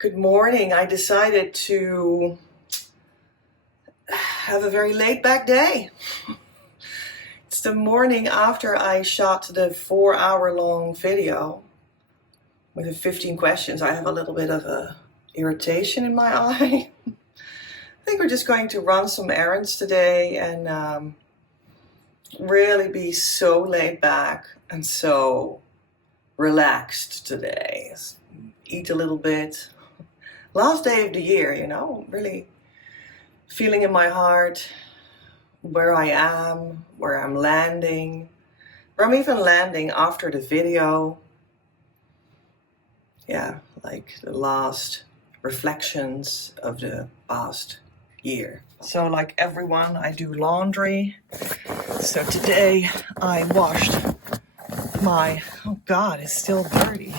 Good morning. I decided to have a very laid back day. It's the morning after I shot the 4-hour long video with the 15 questions. I have a little bit of a irritation in my eye. I think we're just going to run some errands today and really be so laid back and so relaxed today. Eat a little bit. Last day of the year, really feeling in my heart where I am, where I'm landing, where I'm even landing after the video. Yeah, like the last reflections of the past year. So like everyone, I do laundry. So today I washed my, oh God, it's still dirty.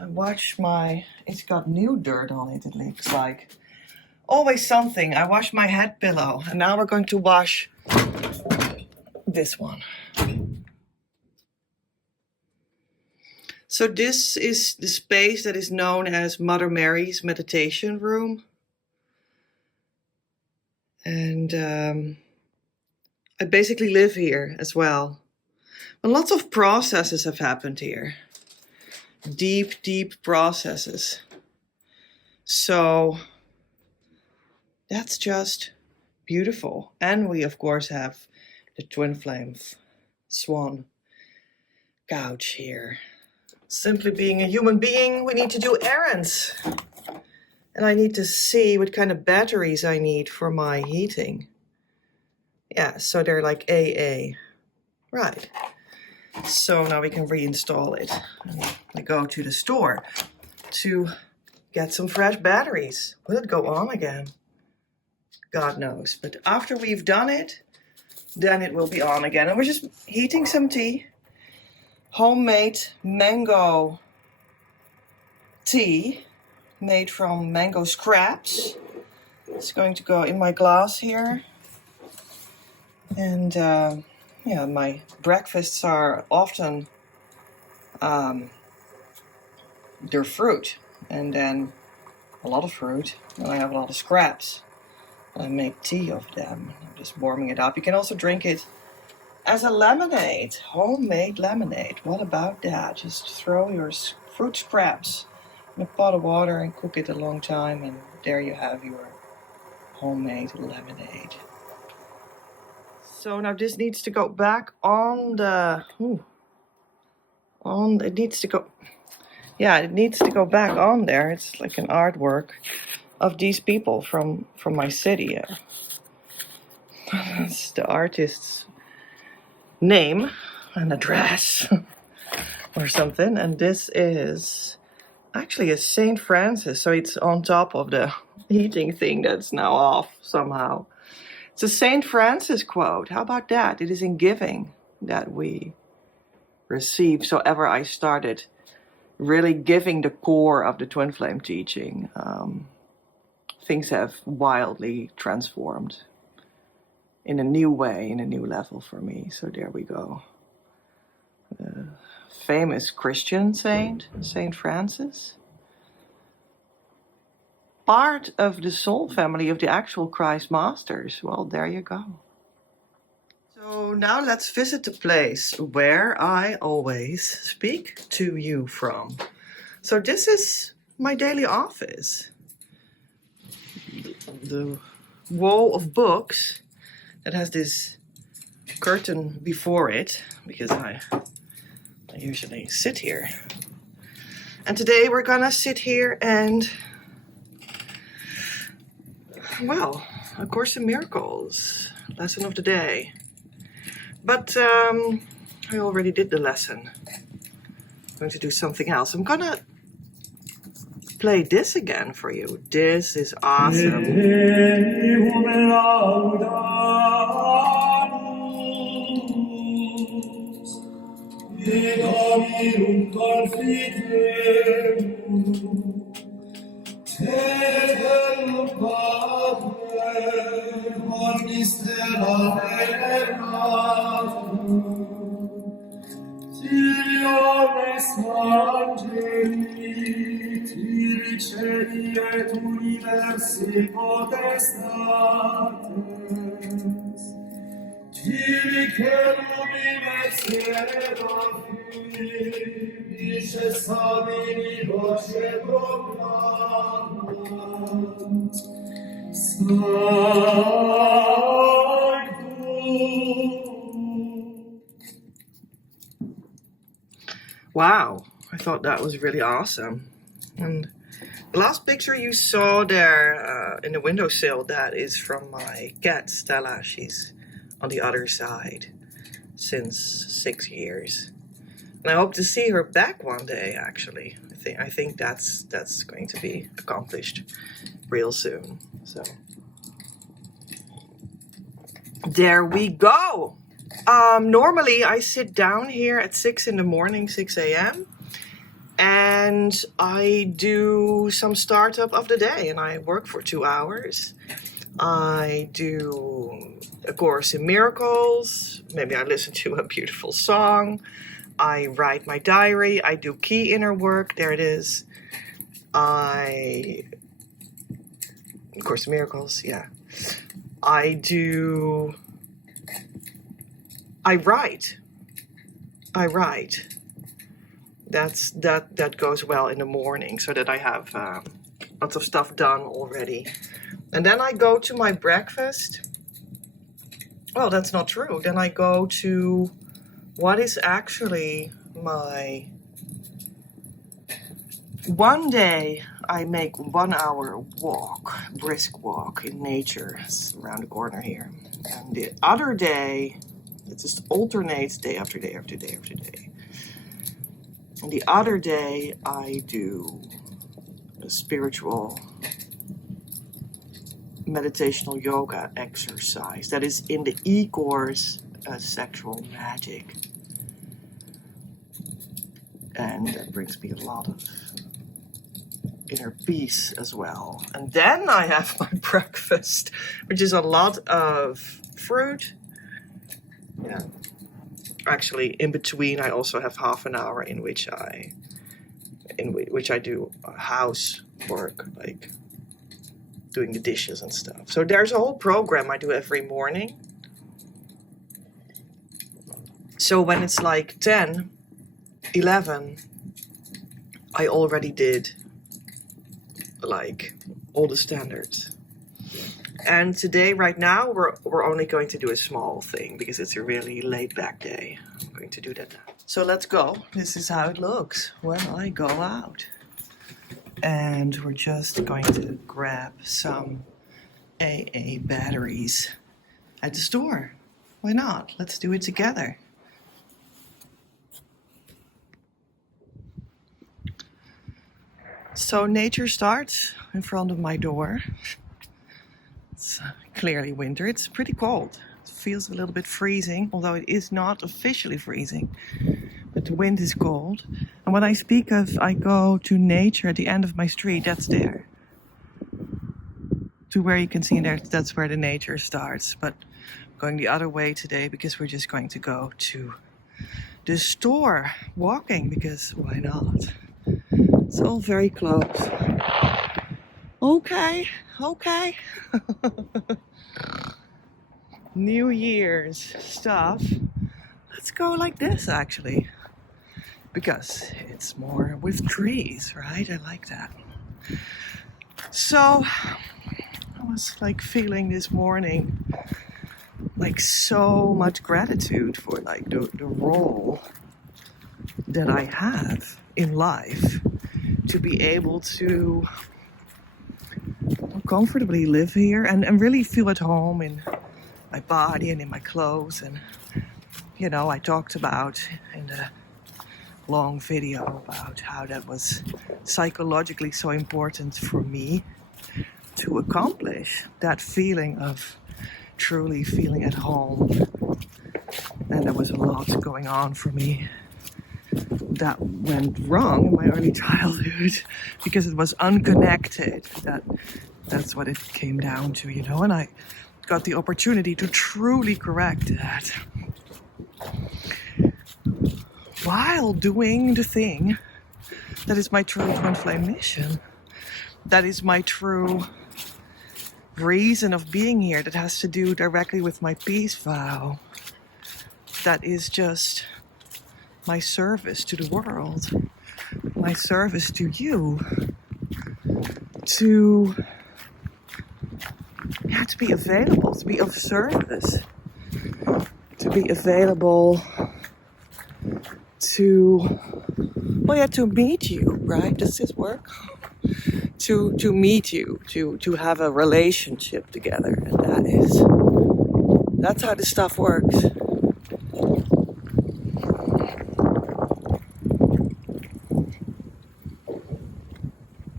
I washed my, it's got new dirt on it looks like. Always something. I washed my head pillow and now we're going to wash this one. So this is the space that is known as Mother Mary's meditation room. And I basically live here as well. And lots of processes have happened here. Deep processes. So that's just beautiful. And we of course have the twin flame swan couch here. Simply being a human being, we need to do errands. And I need to see what kind of batteries I need for my heating. Yeah, so they're like AA. Right. So now we can reinstall it. And we go to the store to get some fresh batteries. Will it go on again? God knows. But after we've done it, then it will be on again. And we're just heating some tea. Homemade mango tea made from mango scraps. It's going to go in my glass here. And yeah, my breakfasts are often they're fruit, and then a lot of fruit, and I have a lot of scraps. And I make tea of them. I'm just warming it up. You can also drink it as a lemonade, homemade lemonade. What about that? Just throw your fruit scraps in a pot of water and cook it a long time, and there you have your homemade lemonade. So now this needs to go back on the, it needs to go back on there. It's like an artwork of these people from my city. That's the artist's name and address or something. And this is actually a St. Francis. So it's on top of the heating thing that's now off somehow. It's a St. Francis quote. How about that? It is in giving that we receive. So ever I started really giving the core of the twin flame teaching, things have wildly transformed in a new way, in a new level for me. So there we go. Famous Christian saint, St. Francis. Part of the soul family of the actual Christ Masters. Well, there you go. So now let's visit the place where I always speak to you from. So this is my daily office. The wall of books that has this curtain before it, because I usually sit here. And today we're gonna sit here and, well, A Course in Miracles, lesson of the day. But I already did the lesson. I'm going to do something else. I'm gonna play this again for you. This is awesome. cieli et universi potestates, Tiri cherubim et seraphim, dices habini voce proclamat, Sanctum. Wow, I thought that was really awesome. And the last picture you saw there in the windowsill, that is from my cat Stella. She's on the other side since 6 years. And I hope to see her back one day, actually. I think that's going to be accomplished real soon. So there we go. Normally I sit down here at 6 in the morning, 6 a.m. and I do some startup of the day, and I work for 2 hours. I do a course in miracles. Maybe I listen to a beautiful song. I write my diary. I do key inner work. There it is. Course in Miracles, yeah. I write. That goes well in the morning, so that I have lots of stuff done already. And then I go to my breakfast. Well, that's not true. Then I go to what is actually my... One day I make 1 hour walk, brisk walk in nature. It's around the corner here. And the other day, it just alternates day after day after day after day. And the other day I do a spiritual meditational yoga exercise that is in the e-course Sexual Magic. And that brings me a lot of inner peace as well. And then I have my breakfast, which is a lot of fruit. Yeah. Actually, in between, I also have half an hour in which I do housework, like doing the dishes and stuff. So there's a whole program I do every morning. So when it's like 10, 11, I already did like all the standards. And today, right now, we're only going to do a small thing because it's a really laid back day. I'm going to do that now. So let's go. This is how it looks when I go out. And we're just going to grab some AA batteries at the store. Why not? Let's do it together. So nature starts in front of my door. It's clearly winter. It's pretty cold. It feels a little bit freezing, although it is not officially freezing. But the wind is cold. And when I speak of I go to nature at the end of my street, that's there. To where you can see there, that's where the nature starts. But I'm going the other way today because we're just going to go to the store walking, because why not? It's all very close. Okay. New Year's stuff. Let's go like this, actually. Because it's more with trees, right? I like that. So, I was like feeling this morning like so much gratitude for like the role that I have in life to be able to comfortably live here and really feel at home in my body and in my clothes. And you know, I talked about in the long video about how that was psychologically so important for me to accomplish that feeling of truly feeling at home. And there was a lot going on for me that went wrong in my early childhood because it was unconnected. That's what it came down to, you know, and I got the opportunity to truly correct that while doing the thing that is my true twin flame mission, that is my true reason of being here. That has to do directly with my peace vow. That is just my service to the world, my service to you, to be available, to be of service, to be available to meet you, right? Does this work? To meet you, to have a relationship together, and that's how this stuff works.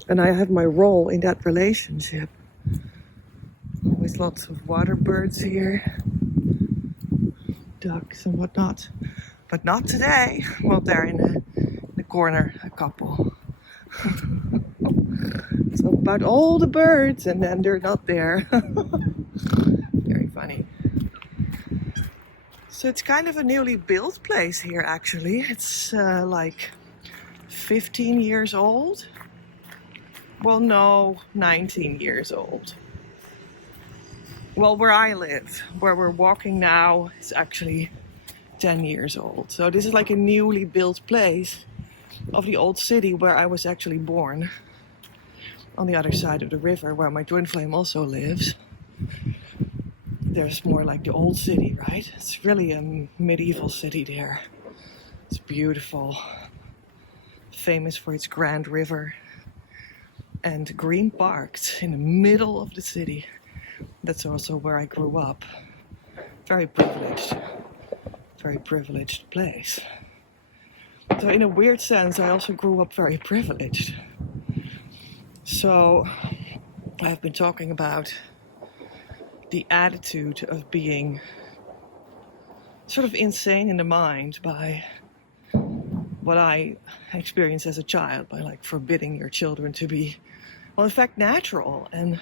And I have my role in that relationship. Always lots of water birds here, ducks and whatnot. But not today. Well, they're in the corner, a couple. So about all the birds, and then they're not there. Very funny. So it's kind of a newly built place here, actually. It's like 15 years old. Well, no, 19 years old. Well, where I live, where we're walking now, is actually 10 years old. So this is like a newly built place of the old city where I was actually born. On the other side of the river, where my twin flame also lives. There's more like the old city, right? It's really a medieval city there. It's beautiful. Famous for its grand river. And green parks in the middle of the city. That's also where I grew up. Very privileged place. So in a weird sense, I also grew up very privileged. So I've been talking about the attitude of being sort of insane in the mind by what I experienced as a child, by like forbidding your children to be, well, in fact, natural and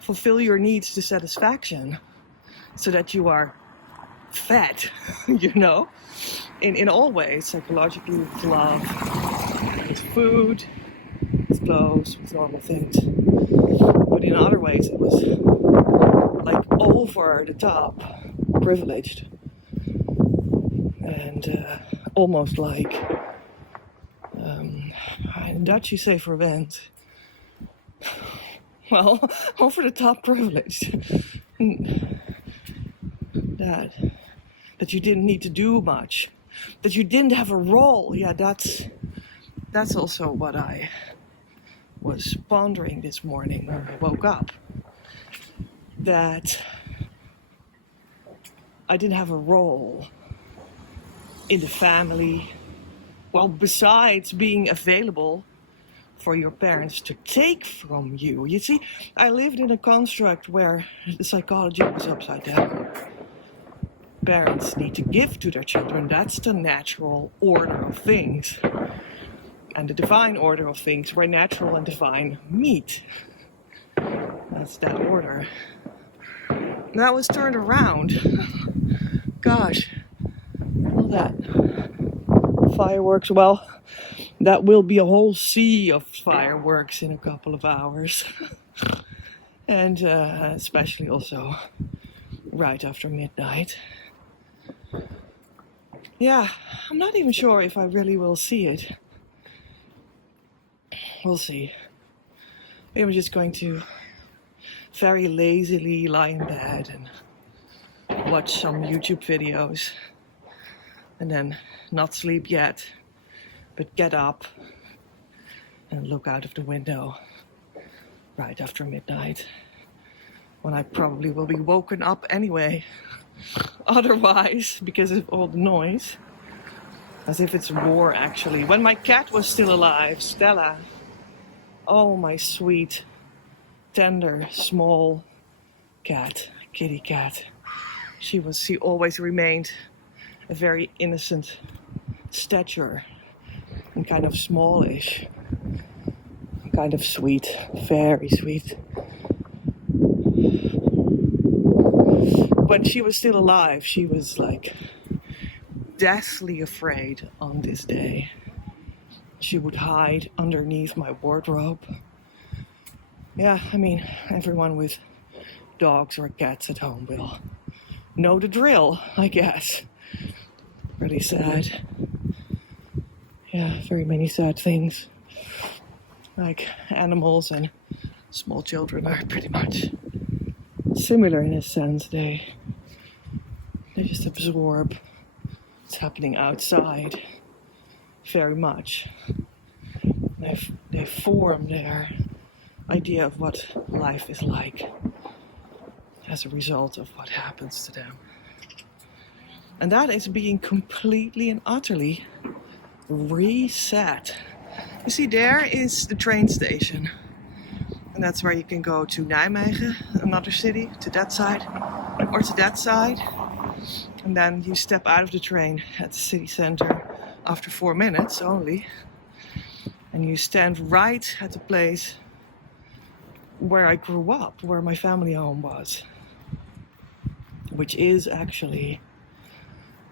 fulfill your needs to satisfaction so that you are fed, you know, in all ways, psychologically, with love, with food, with clothes, with normal things. But in other ways, it was like over the top, privileged, and almost like, in Dutch you say verwend. Well, over the top privileged. That you didn't need to do much, that you didn't have a role. Yeah, that's also what I was pondering this morning when I woke up. That I didn't have a role in the family. Well, besides being available for your parents to take from you. You see, I lived in a construct where the psychology was upside down. Parents need to give to their children. That's the natural order of things. And the divine order of things, where natural and divine meet. That's that order. That was turned around. Gosh, all that fireworks. Well, that will be a whole sea of fireworks in a couple of hours. And especially also right after midnight. Yeah, I'm not even sure if I really will see it. We'll see. Maybe I'm just going to very lazily lie in bed and watch some YouTube videos. And then not sleep yet, but get up and look out of the window right after midnight, when I probably will be woken up anyway. Otherwise, because of all the noise. As if it's war, actually. When my cat was still alive, Stella. Oh, my sweet, tender, small cat, kitty cat. She always remained a very innocent stature. And kind of smallish. Kind of sweet. Very sweet. When she was still alive, she was like deathly afraid on this day. She would hide underneath my wardrobe Yeah, I mean, everyone with dogs or cats at home will know the drill, I guess. Really sad. Yeah, very many sad things. Like animals and small children are pretty much similar in a sense. They just absorb what's happening outside very much. They form their idea of what life is like as a result of what happens to them. And that is being completely and utterly reset. You see, there is the train station. And that's where you can go to Nijmegen, another city, to that side, or to that side. And then you step out of the train at the city center after 4 minutes only. And you stand right at the place where I grew up, where my family home was. Which is actually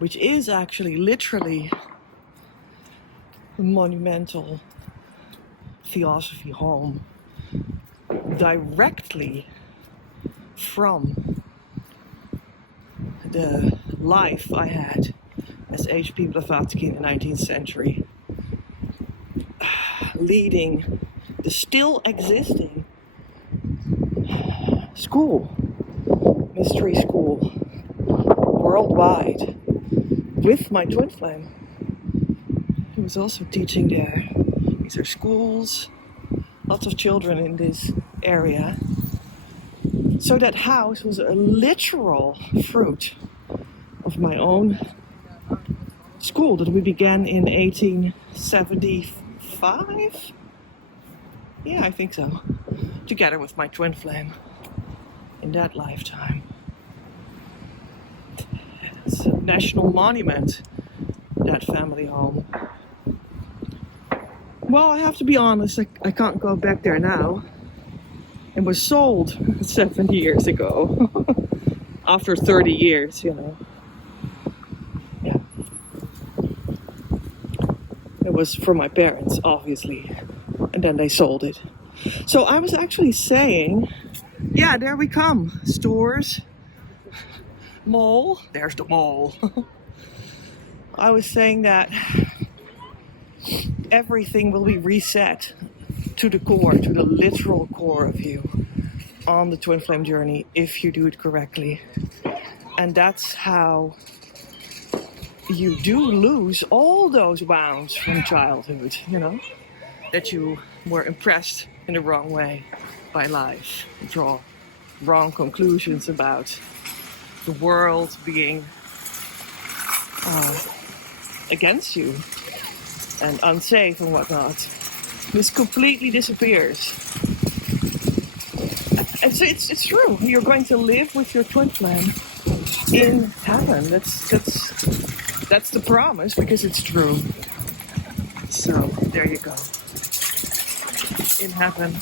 literally a monumental theosophy home directly from the life I had as HP Blavatsky in the 19th century, leading the still existing school, mystery school, worldwide, with my twin flame, who was also teaching there. These are schools, lots of children in this area. So that house was a literal fruit of my own school that we began in 1875. Yeah, I think so. Together with my twin flame in that lifetime. It's a national monument, that family home. Well, I have to be honest, I can't go back there now. It was sold 70 years ago. After 30 years, you know. Yeah. It was for my parents, obviously. And then they sold it. So I was actually saying, yeah, there we come. Stores. Mall. There's the mall. I was saying that everything will be reset to the core, to the literal core of you on the twin flame journey if you do it correctly. And that's how you do lose all those wounds from childhood, you know, that you were impressed in the wrong way by life, draw wrong conclusions about the world being against you and unsafe and whatnot. This completely disappears. It's true. You're going to live with your twin flame in heaven. That's the promise, because it's true. So there you go. In heaven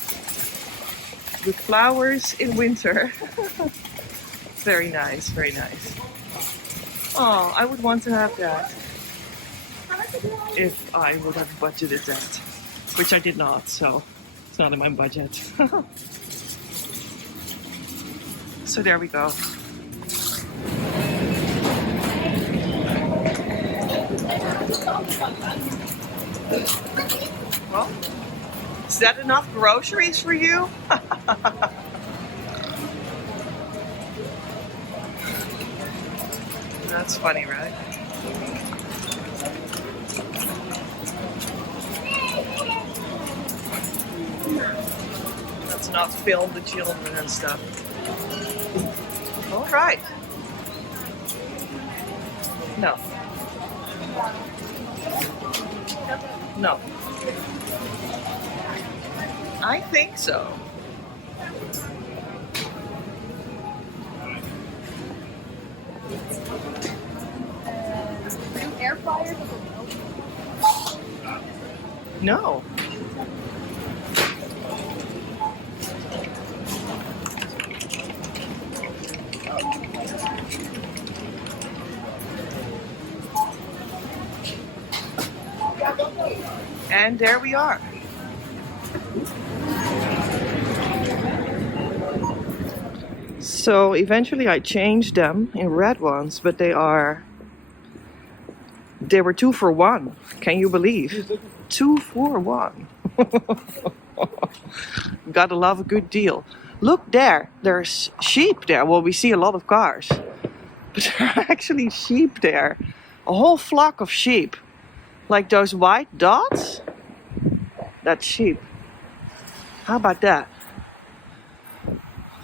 with flowers in winter. Very nice, very nice. Oh, I would want to have that if I would have budgeted that, which I did not, so it's not in my budget. So there we go. Well, is that enough groceries for you? That's funny, right? Let's not film the children and stuff. All right. No. No. I think so. Air fryer No. And there we are. So eventually I changed them in red ones, but they were 2 for 1. Can you believe? 2 for 1. Gotta love a good deal. Look there, there's sheep there. Well, we see a lot of cars, but there are actually sheep there. A whole flock of sheep. Like those white dots. That's sheep. How about that?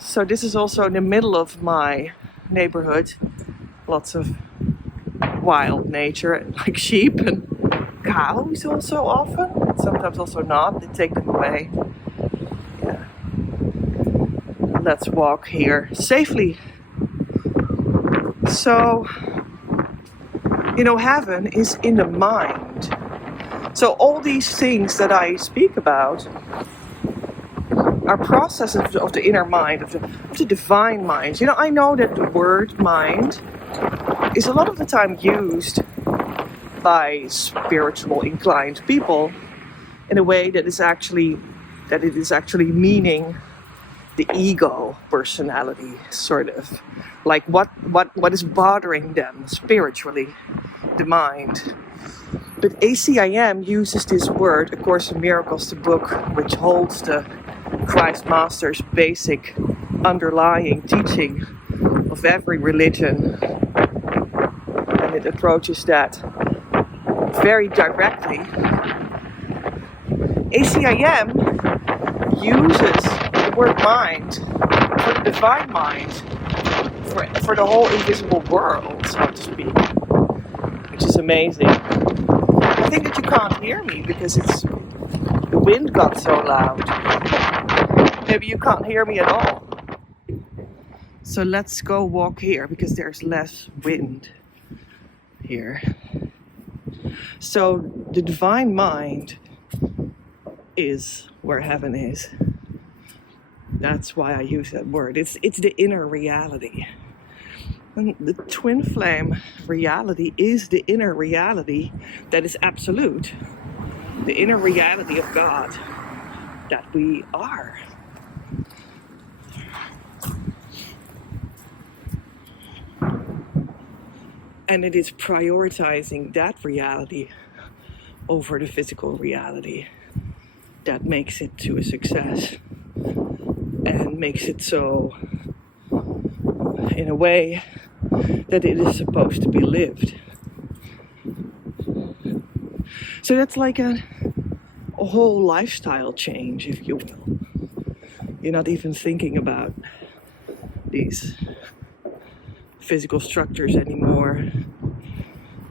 So this is also in the middle of my neighborhood. Lots of wild nature, like sheep and cows also often. Sometimes also not. They take them away. Yeah. Let's walk here safely. So, you know, heaven is in the mind. So all these things that I speak about are processes of the inner mind, of the divine mind. You know, I know that the word mind is a lot of the time used by spiritual inclined people in a way that it is actually meaning the ego personality, sort of. Like what is bothering them spiritually, the mind. But ACIM uses this word, A Course in Miracles, the book which holds the Christ Master's basic underlying teaching of every religion. And it approaches that very directly. ACIM uses the word mind for the divine mind, for the whole invisible world, so to speak, which is amazing. I think that you can't hear me because the wind got so loud. Maybe you can't hear me at all. So let's go walk here because there's less wind here. So the divine mind is where heaven is. That's why I use that word. It's the inner reality. And the twin flame reality is the inner reality that is absolute. The inner reality of God that we are. And it is prioritizing that reality over the physical reality that makes it to a success and makes it so in a way that it is supposed to be lived. So that's like a whole lifestyle change, if you will. You're not even thinking about these physical structures anymore,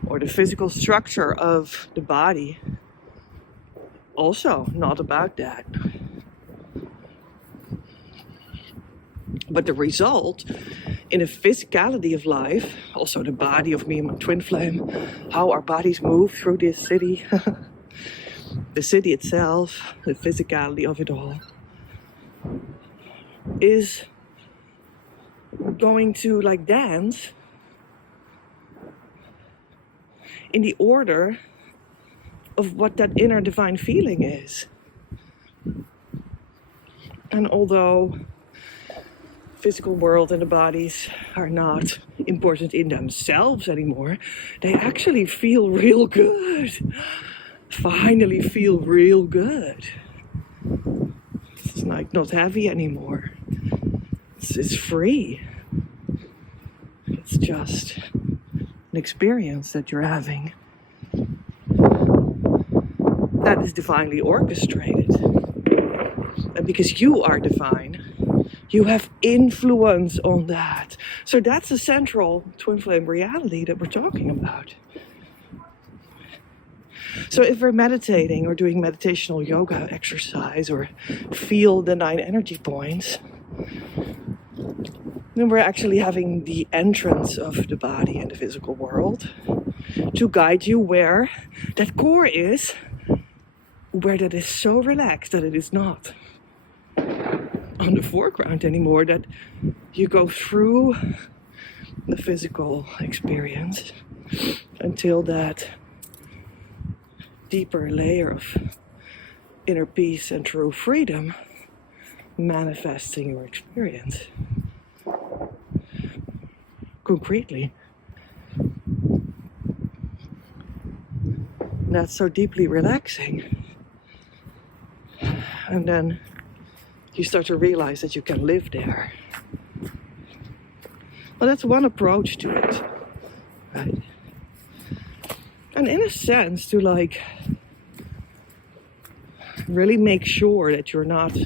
or the physical structure of the body. Also not about that. But the result in the physicality of life, also the body of me and my twin flame, how our bodies move through this city, the city itself, the physicality of it all, is going to like dance in the order of what that inner divine feeling is. And although physical world and the bodies are not important in themselves anymore, they actually feel real good. Finally feel real good. It's like not heavy anymore. It's free. It's just an experience that you're having that is divinely orchestrated. And because you are divine, you have influence on that. So that's the central twin flame reality that we're talking about. So if we're meditating or doing meditational yoga exercise or feel the 9 energy points, then we're actually having the entrance of the body in the physical world to guide you where that core is, where that is so relaxed that it is not on the foreground anymore, that you go through the physical experience until that deeper layer of inner peace and true freedom manifests in your experience. concretely. That's so deeply relaxing. And then you start to realize that you can live there. Well, that's one approach to it, right? And in a sense, to like really make sure that you're not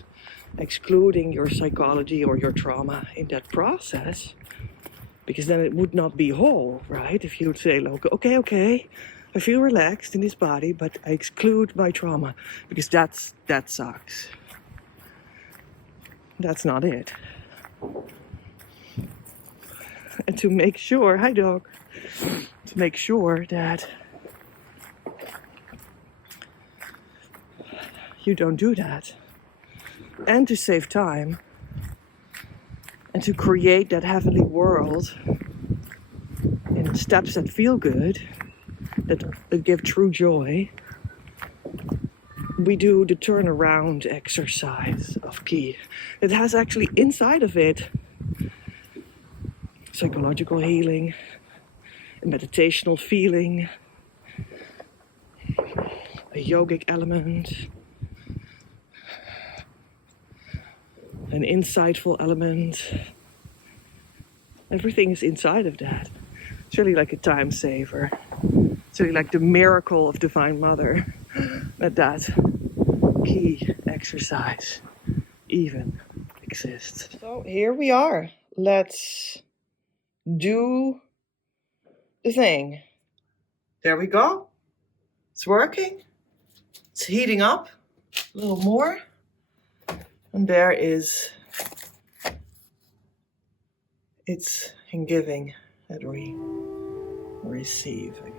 excluding your psychology or your trauma in that process, because then it would not be whole, right? If you would say, like, okay, I feel relaxed in this body, but I exclude my trauma because that sucks. That's not it. And to make sure, hi dog, to make sure that you don't do that, and to save time, and to create that heavenly world in steps that feel good, that give true joy, we do the turnaround exercise of Ki. It has actually inside of it psychological healing, a meditational feeling, a yogic element, an insightful element. Everything is inside of that. It's really like a time saver. It's really like the miracle of Divine Mother that Ki exercise even exists. So here we are. Let's do the thing. There we go. It's working. It's heating up a little more. And there is, it's in giving that we receive again.